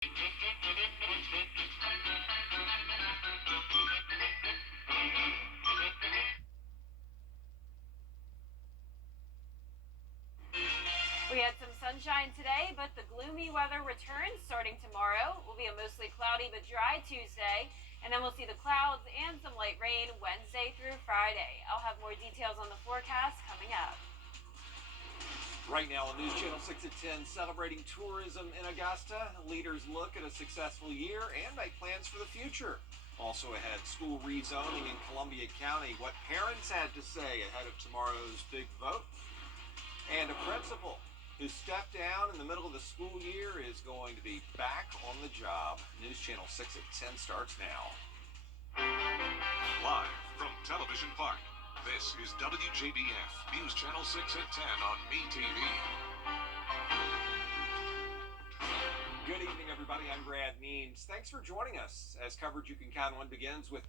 We had some sunshine today, but the gloomy weather returns starting tomorrow. It will be a mostly cloudy but dry Tuesday, and then we'll see the clouds and some light rain Wednesday through Friday. I'll have more details on the forecast coming up. Right now on News Channel 6 at 10, celebrating tourism in Augusta. Leaders look at a successful year and make plans for the future. Also ahead, school rezoning in Columbia County, what parents had to say ahead of tomorrow's big vote. And a principal who stepped down in the middle of the school year is going to be back on the job. News Channel 6 at 10 starts now. Live from Television Park, this is WJBF News Channel 6 at 10 on MeTV. Good evening, everybody. I'm Brad Means. Thanks for joining us as coverage you can count on begins with.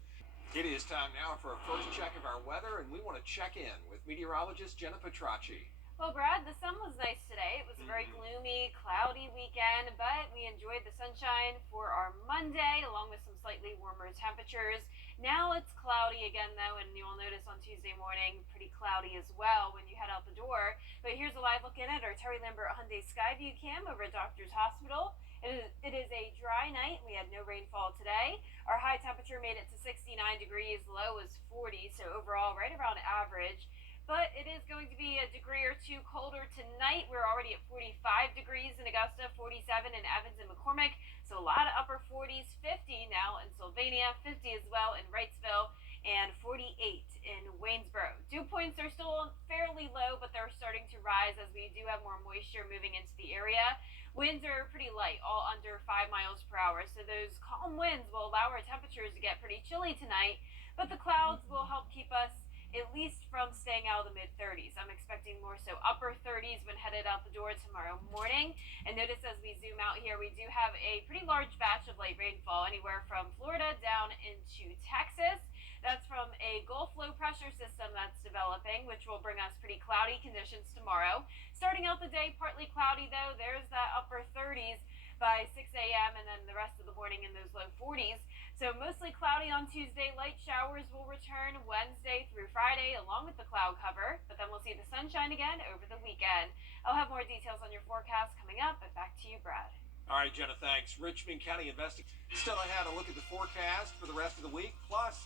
It is time now for a first check of our weather, and we want to check in with meteorologist Jenna Petracci. Well, Brad, the sun was nice today. It was a very gloomy, cloudy weekend, but we enjoyed the sunshine for our Monday, along with some slightly warmer temperatures. Now it's cloudy again, though, and you'll notice on Tuesday morning, pretty cloudy as well when you head out the door. But here's a live look in at our Terry Lambert Hyundai Skyview cam over at Doctor's Hospital. It is a dry night. We had no rainfall today. Our high temperature made it to 69 degrees, low is 40, so overall right around average. But it is going to be a degree or two colder tonight. We're already at 45 degrees in Augusta, 47 in Evans and McCormick. So a lot of upper 40s, 50 now in Sylvania, 50 as well in Wrightsville, and 48 in Waynesboro. Dew points are still fairly low, but they're starting to rise as we do have more moisture moving into the area. Winds are pretty light, all under 5 miles per hour. So those calm winds will allow our temperatures to get pretty chilly tonight, but the clouds will help keep us at least from staying out of the mid-30s. I'm expecting more so upper 30s when headed out the door tomorrow morning. And notice as we zoom out here, we do have a pretty large batch of light rainfall anywhere from Florida down into Texas. That's from a Gulf low pressure system that's developing, which will bring us pretty cloudy conditions tomorrow. Starting out the day, partly cloudy though. There's that upper 30s by 6 a.m. and then the rest of the morning in those low 40s. So mostly cloudy on Tuesday. Light showers will return Wednesday through Friday along with the cloud cover, but then we'll see the sunshine again over the weekend. I'll have more details on your forecast coming up, but back to you, Brad. All right, Jenna, thanks. Richmond County investigators still ahead a look at the forecast for the rest of the week, plus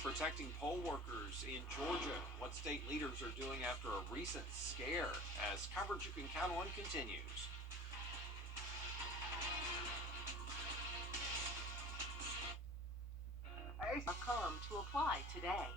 protecting poll workers in Georgia, what state leaders are doing after a recent scare, as coverage you can count on continues. .com to apply today.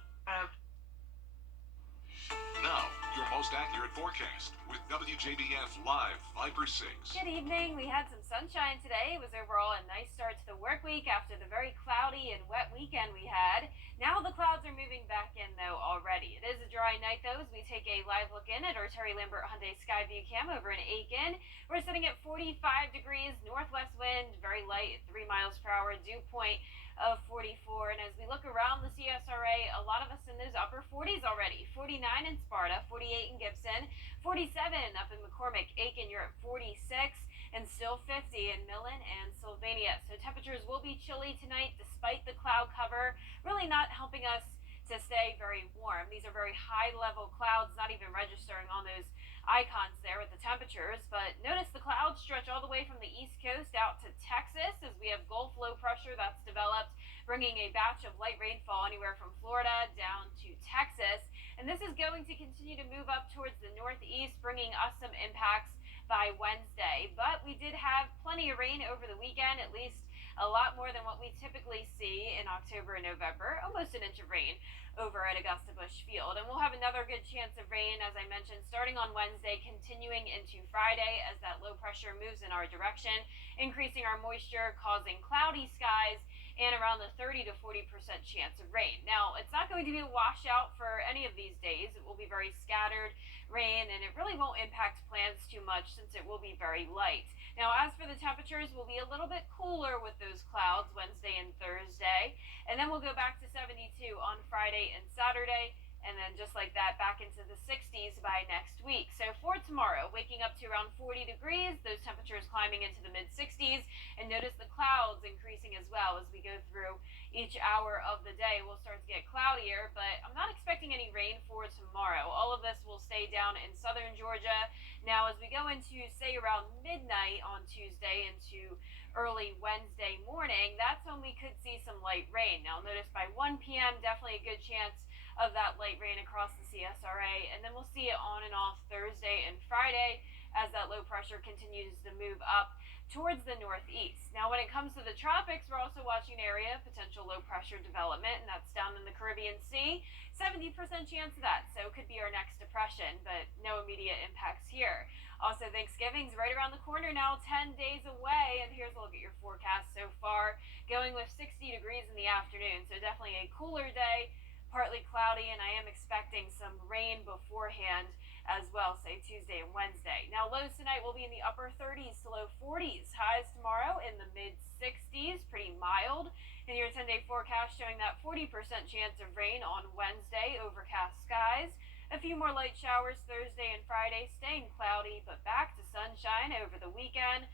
Now, your most accurate forecast with WJBF Live 5/6. Good evening. We had some sunshine today. It was overall a nice start to the work week after the very cloudy and wet weekend we had. Now the clouds are moving back in, though, already. It is a dry night, though, as we take a live look in at our Terry Lambert Hyundai Skyview cam over in Aiken. We're sitting at 45 degrees, northwest wind, very light at 3 miles per hour, dew point of 44. And as we look around the CSRA, a lot of us in those upper 40s already. 49 in Sparta, 48 in Gibson, 47 up in McCormick. Aiken, you're at 46, and still 50 in Millen and Sylvania. So temperatures will be chilly tonight despite the cloud cover, really not helping us to stay very warm. These are very high level clouds, not even registering on those icons there with the temperatures. But notice the clouds stretch all the way from the east coast out to Texas as we have Gulf low pressure that's developed, bringing a batch of light rainfall anywhere from Florida down to Texas. And this is going to continue to move up towards the northeast, bringing us some impacts by Wednesday. But we did have plenty of rain over the weekend, at least a lot more than what we typically see in October and November, almost an inch of rain over at Augusta Busch Field. And we'll have another good chance of rain, as I mentioned, starting on Wednesday, continuing into Friday as that low pressure moves in our direction, increasing our moisture, causing cloudy skies, and around the 30 to 40% chance of rain. Now, it's not going to be a washout for any of these days. It will be very scattered rain, and it really won't impact plants too much since it will be very light. Now, as for the temperatures, we'll be a little bit cooler with those clouds Wednesday and Thursday, and then we'll go back to 72 on Friday and Saturday, and then just like that, back into the 60s by next week. So for tomorrow, waking up to around 40 degrees, those temperatures climbing into the mid 60s, and notice the clouds increasing as well as we go through each hour of the day. We'll start to get cloudier, but I'm not expecting any rain for tomorrow. All of this will stay down in southern Georgia. Now, as we go into, say, around midnight on Tuesday into early Wednesday morning, that's when we could see some light rain. Now, notice by 1 p.m., definitely a good chance of that light rain across the CSRA, and then we'll see it on and off Thursday and Friday as that low pressure continues to move up towards the northeast. Now, when it comes to the tropics, we're also watching an area of potential low pressure development, and that's down in the Caribbean Sea. 70% chance of that, so it could be our next depression, but no immediate impacts here. Also, Thanksgiving's right around the corner now, 10 days away, and here's a look at your forecast so far, going with 60 degrees in the afternoon, so definitely a cooler day, partly cloudy, and I am expecting some rain beforehand as well, say Tuesday and Wednesday. Now, lows tonight will be in the upper 30s to low 40s. Highs tomorrow in the mid 60s, pretty mild. In your 10-day forecast showing that 40% chance of rain on Wednesday, overcast skies. A few more light showers Thursday and Friday, staying cloudy, but back to sunshine over the weekend.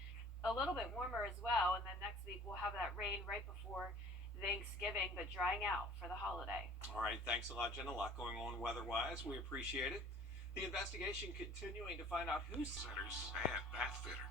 A little bit warmer as well, and then next week we'll have that rain right before Thanksgiving, but drying out for the holiday. All right, thanks a lot, Jen. A lot going on weather-wise. We appreciate it. The investigation continuing to find out who's Centers and Bath Fitter.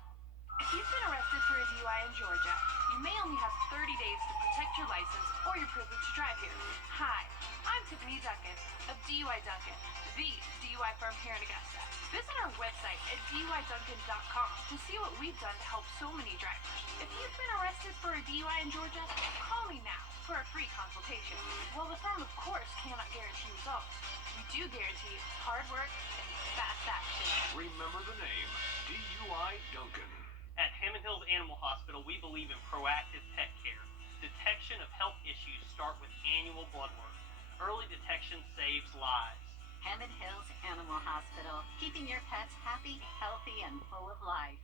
If you've been arrested for a DUI in Georgia, you may only have 30 days to protect your license or your privilege to drive here. Hi, I'm Tiffany Duncan of DUI Duncan, the DUI firm here in Augusta. Visit our website at DUIDuncan.com to see what we've done to help so many drivers. If you've been arrested for a DUI in Georgia, call me now for a free consultation. While the firm, of course, cannot guarantee results, we do guarantee hard work and fast action. Remember the name, DUI Duncan. At Hammond Hills Animal Hospital, we believe in proactive pet care. Detection of health issues start with annual blood work. Early detection saves lives. Hammond Hills Animal Hospital, keeping your pets happy, healthy, and full of life.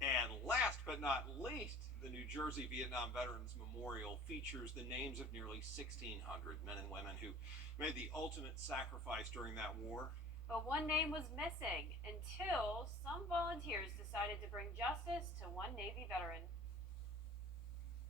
And last but not least, the New Jersey Vietnam Veterans Memorial features the names of nearly 1,600 men and women who made the ultimate sacrifice during that war. But one name was missing until some volunteers decided to bring justice to one Navy veteran.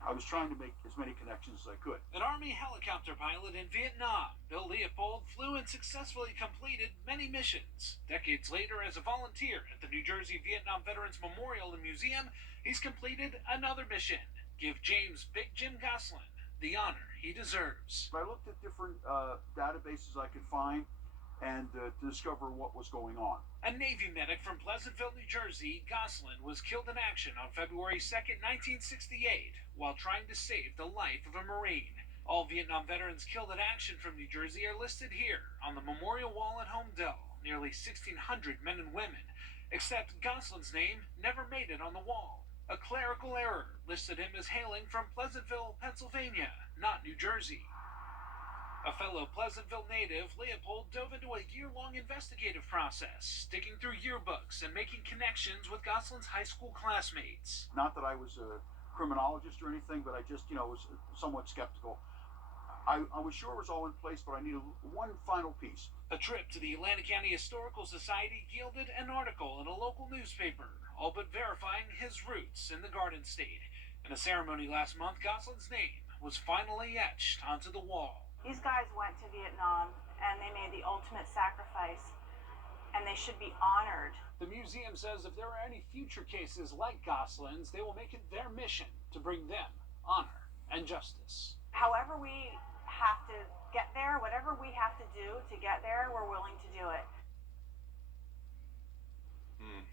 I was trying to make as many connections as I could. An Army helicopter pilot in Vietnam, Bill Leopold flew and successfully completed many missions. Decades later, as a volunteer at the New Jersey Vietnam Veterans Memorial and Museum, he's completed another mission. Give James Big Jim Goslin the honor he deserves. I looked at different databases I could find and to discover what was going on. A Navy medic from Pleasantville, New Jersey, Goslin was killed in action on February 2nd, 1968, while trying to save the life of a Marine. All Vietnam veterans killed in action from New Jersey are listed here on the memorial wall at Homedale. Nearly 1,600 men and women, except Goslin's name never made it on the wall. A clerical error listed him as hailing from Pleasantville, Pennsylvania, not New Jersey. A fellow Pleasantville native, Leopold dove into a year-long investigative process, digging through yearbooks and making connections with Goslin's high school classmates. Not that I was a criminologist or anything, but I just, was somewhat skeptical. I was sure it was all in place, but I needed one final piece. A trip to the Atlantic County Historical Society yielded an article in a local newspaper, all but verifying his roots in the Garden State. In a ceremony last month, Goslin's name was finally etched onto the wall. These guys went to Vietnam and they made the ultimate sacrifice, and they should be honored. The museum says if there are any future cases like Goslin's, they will make it their mission to bring them honor and justice. However we have to get there, whatever we have to do to get there, we're willing to do it.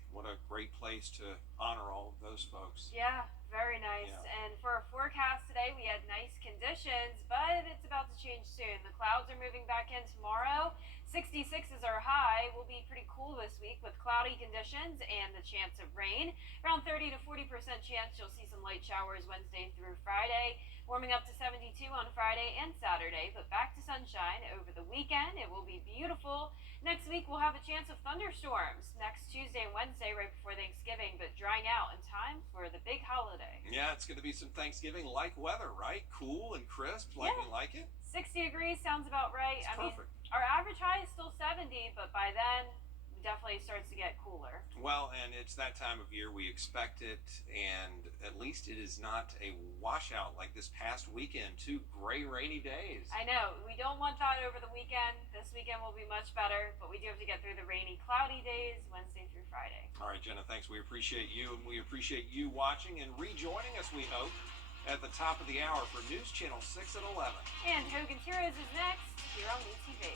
What a great place to honor all of those folks. Yeah, very nice. Yeah. And for our forecast today, we had nice conditions, but it's about to change soon. The clouds are moving back in tomorrow. 66 is our high. Will be pretty cool this week with cloudy conditions and the chance of rain. Around 30 to 40% chance you'll see some light showers Wednesday through Friday. Warming up to 72 on Friday and Saturday, but back to sunshine over the weekend. It will be beautiful. Next week, we'll have a chance of thunderstorms next Tuesday and Wednesday right before Thanksgiving, but drying out in time for the big holiday. Yeah, it's going to be some Thanksgiving-like weather, right? Cool and crisp, like we like it. 60 degrees sounds about right. It's perfect. Our average high is still 70, but by then it definitely starts to get cooler. Well, and it's that time of year we expect it, and at least it is not a washout like this past weekend. 2 gray, rainy days. I know, we don't want that over the weekend. This weekend will be much better, but we do have to get through the rainy, cloudy days Wednesday through Friday. All right, Jenna, thanks. We appreciate you, and we appreciate you watching and rejoining us, we hope, at the top of the hour for News Channel 6 at 11. And Hogan's Heroes is next here on New TV.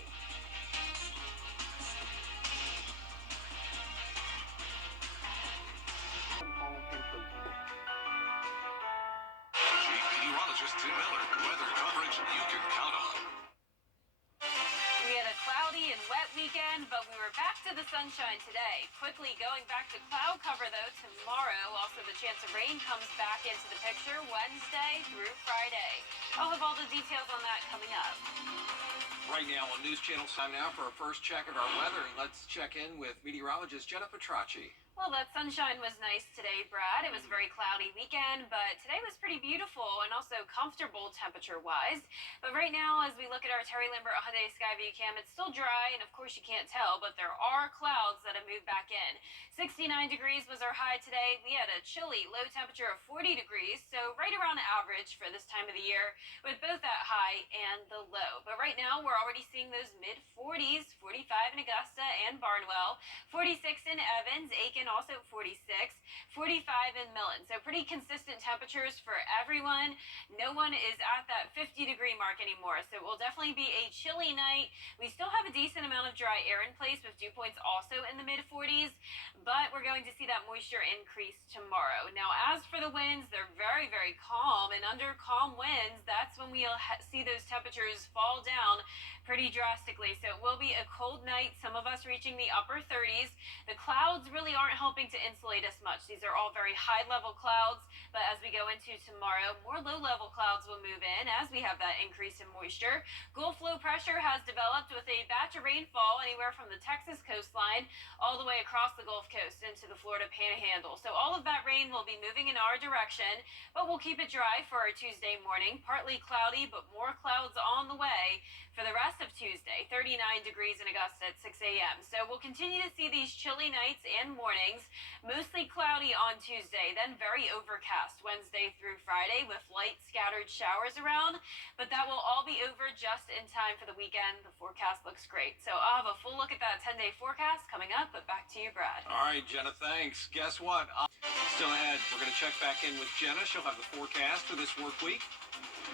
Meteorologist Tim Miller. Weather coverage you can count on. We had a cloudy and wet weekend, but we were back to the sunshine today. Quickly going back to cloud cover, though, tomorrow. Also, the chance of rain comes back into the picture Wednesday through Friday. I'll have all the details on that coming up. Right now on News Channel, time now for a first check of our weather, and let's check in with meteorologist Jenna Petracci. Well, that sunshine was nice today, Brad. It was a very cloudy weekend, but today was pretty beautiful and also comfortable temperature-wise. But right now, as we look at our Terry Lambert Hyundai Skyview cam, it's still dry, and of course you can't tell, but there are clouds that have moved back in. 69 degrees was our high today. We had a chilly low temperature of 40 degrees, so right around average for this time of the year, with both that high and the low. But right now, we're already seeing those mid-40s, 45 in Augusta and Barnwell, 46 in Evans, Aiken also 46, 45 in Millen. So pretty consistent temperatures for everyone. No one is at that 50-degree mark anymore, so it will definitely be a chilly night. We still have a decent amount of dry air in place with dew points also in the mid-40s, but we're going to see that moisture increase tomorrow. Now, as for the winds, they're very, very calm, and under calm winds, that's when we'll see those temperatures fall down pretty drastically. So it will be a cold night, some of us reaching the upper 30s. The clouds really aren't helping to insulate us much. These are all very high-level clouds, but as we go into tomorrow, more low-level clouds will move in as we have that increase in moisture. Gulf low pressure has developed with a batch of rainfall anywhere from the Texas coastline all the way across the Gulf Coast into the Florida Panhandle. So all of that rain will be moving in our direction, but we'll keep it dry for our Tuesday morning. Partly cloudy, but more clouds on the way for the rest of Tuesday. 39 degrees in Augusta at 6 a.m. So we'll continue to see these chilly nights and mornings. Mostly cloudy on Tuesday, then very overcast Wednesday through Friday with light scattered showers around. But that will all be over just in time for the weekend. The forecast looks great. So I'll have a full look at that 10-day forecast coming up, but back to you, Brad. All right, Jenna, thanks. Guess what? Still ahead, we're going to check back in with Jenna. She'll have the forecast for this work week.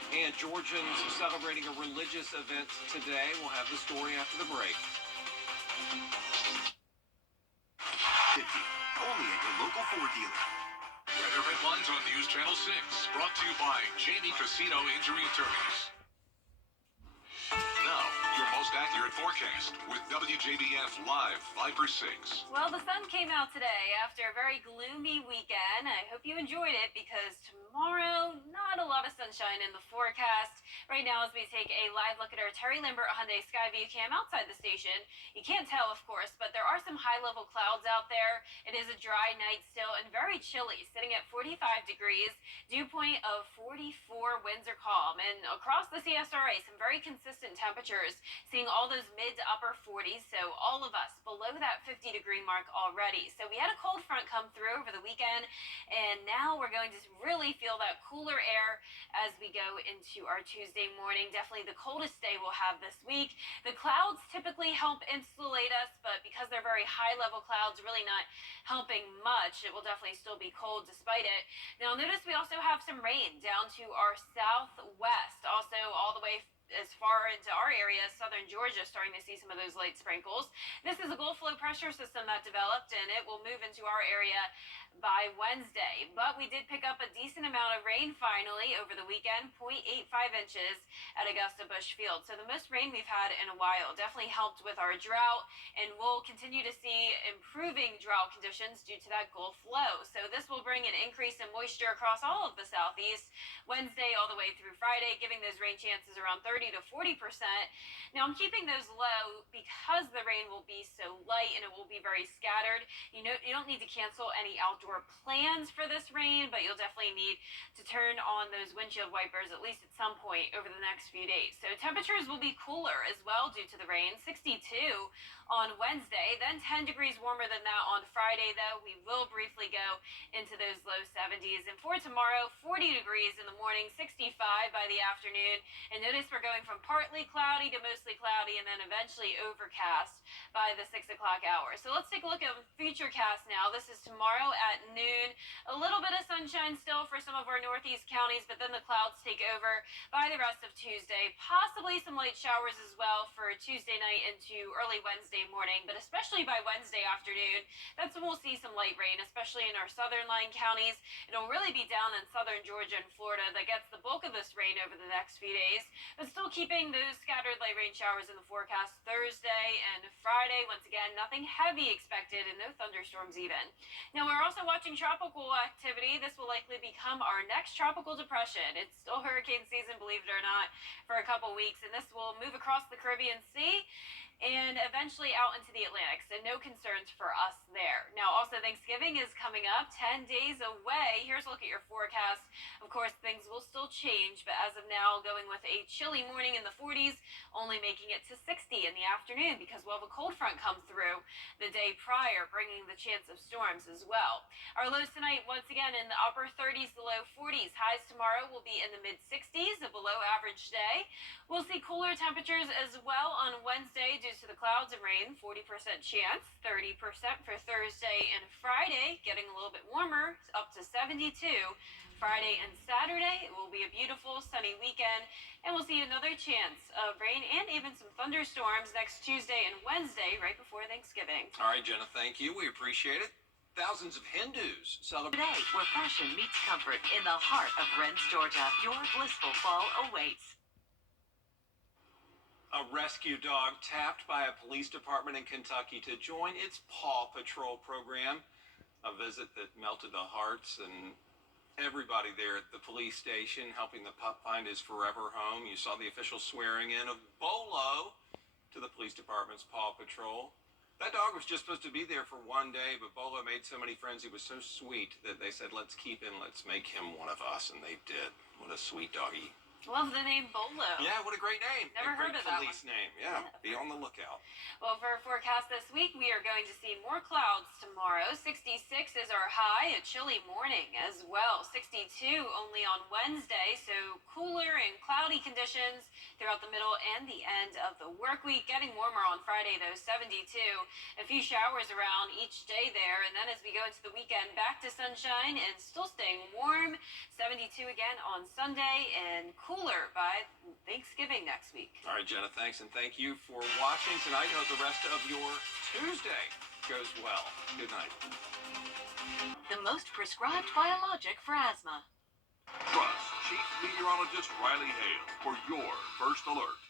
And Georgians celebrating a religious event today. We'll have the story after the break. Only at your local Ford dealer. Weather headlines on News Channel 6, brought to you by Jamie Casino Injury Attorneys. Now, your most accurate forecast with WJBF Live 5 for 6. Well, the sun came out today after a very gloomy weekend. I hope you enjoyed it because tomorrow, not a lot of sunshine in the forecast. Right now, as we take a live look at our Terry Lambert Hyundai Skyview cam outside the station, you can't tell, of course, but there are some high-level clouds out there. It is a dry night still and very chilly, sitting at 45 degrees, dew point of 44, winds are calm. And across the CSRA, some very consistent temperatures, seeing all those mid to upper 40s, so all of us below that 50-degree mark already. So we had a cold front come through over the weekend, and now we're going to really feel that cooler air as we go into our Tuesday morning. Definitely the coldest day we'll have this week. The clouds typically help insulate us, but because they're very high-level clouds, really not helping much. It will definitely still be cold despite it. Now notice we also have some rain down to our southwest, also all the way as far into our area, southern Georgia, starting to see some of those light sprinkles. This is a Gulf low pressure system that developed, and it will move into our area by Wednesday. But we did pick up a decent amount of rain finally over the weekend, 0.85 inches at Augusta Bush Field. So the most rain we've had in a while. Definitely helped with our drought, and we'll continue to see improving drought conditions due to that Gulf low. So this will bring bring an increase in moisture across all of the southeast Wednesday all the way through Friday, giving those rain chances around 30 to 40%. Now, I'm keeping those low because the rain will be so light and it will be very scattered. You don't need to cancel any outdoor plans for this rain, but you'll definitely need to turn on those windshield wipers at least at some point over the next few days. So temperatures will be cooler as well due to the rain. 62 on Wednesday, then 10 degrees warmer than that on Friday, though. We will briefly go into those low 70s. And for tomorrow, 40 degrees in the morning, 65 by the afternoon. And notice we're going from partly cloudy to mostly cloudy and then eventually overcast by the 6 o'clock hour. So let's take a look at Futurecast now. This is tomorrow at noon. A little bit of sunshine still for some of our northeast counties, but then the clouds take over by the rest of Tuesday. Possibly some light showers as well for Tuesday night into early Wednesday morning, but especially by Wednesday afternoon, that's when we'll see some light rain, especially in our southern line counties. It'll really be down in southern Georgia and Florida that gets the bulk of this rain over the next few days, but still keeping those scattered light rain showers in the forecast Thursday and Friday. Once again, nothing heavy expected and no thunderstorms even. Now, we're also watching tropical activity. This will likely become our next tropical depression. It's still hurricane season, believe it or not, for a couple weeks, and this will move across the Caribbean Sea and eventually out into the Atlantic, so no concerns for us there. Now, also Thanksgiving is coming up, 10 days away. Here's a look at your forecast. Of course, things will still change, but as of now, going with a chilly morning in the 40s, only making it to 60 in the afternoon because we'll have a cold front come through the day prior, bringing the chance of storms as well. Our lows tonight, once again, in the upper 30s to low 40s. Highs tomorrow will be in the mid-60s, a below average day. We'll see cooler temperatures as well on Wednesday due to the clouds and rain, 40% chance, 30% for Thursday and Friday, getting a little bit warmer, up to 72. Friday and Saturday, it will be a beautiful sunny weekend, and we'll see another chance of rain and even some thunderstorms next Tuesday and Wednesday, right before Thanksgiving. All right, Jenna, thank you. We appreciate it. Thousands of Hindus celebrate Today, where fashion meets comfort in the heart of Rennes, Georgia. Your blissful fall awaits. a rescue dog tapped by a police department in Kentucky to join its Paw Patrol program. A visit that melted the hearts and everybody there at the police station, helping the pup find his forever home. You saw the official swearing in of Bolo to the police department's Paw Patrol. That dog was just supposed to be there for one day, but Bolo made so many friends. He was so sweet that they said, let's keep him, let's make him one of us. And they did. What a sweet doggy. Love the name Bolo. Yeah, what a great name. Never heard of that police name. Yeah, be on the lookout. Well, for our forecast this week, we are going to see more clouds tomorrow. 66 is our high, a chilly morning as well. 62 only on Wednesday, so cooler and cloudy conditions throughout the middle and the end of the work week. Getting warmer on Friday, though, 72. A few showers around each day there, and then as we go into the weekend, back to sunshine and still staying warm. 72 again on Sunday and cooler by Thanksgiving next week. All right, Jenna, thanks, and thank you for watching tonight. Hope the rest of your Tuesday goes well. Good night. The most prescribed biologic for asthma. Trust Chief Meteorologist Riley Hale for your first alert.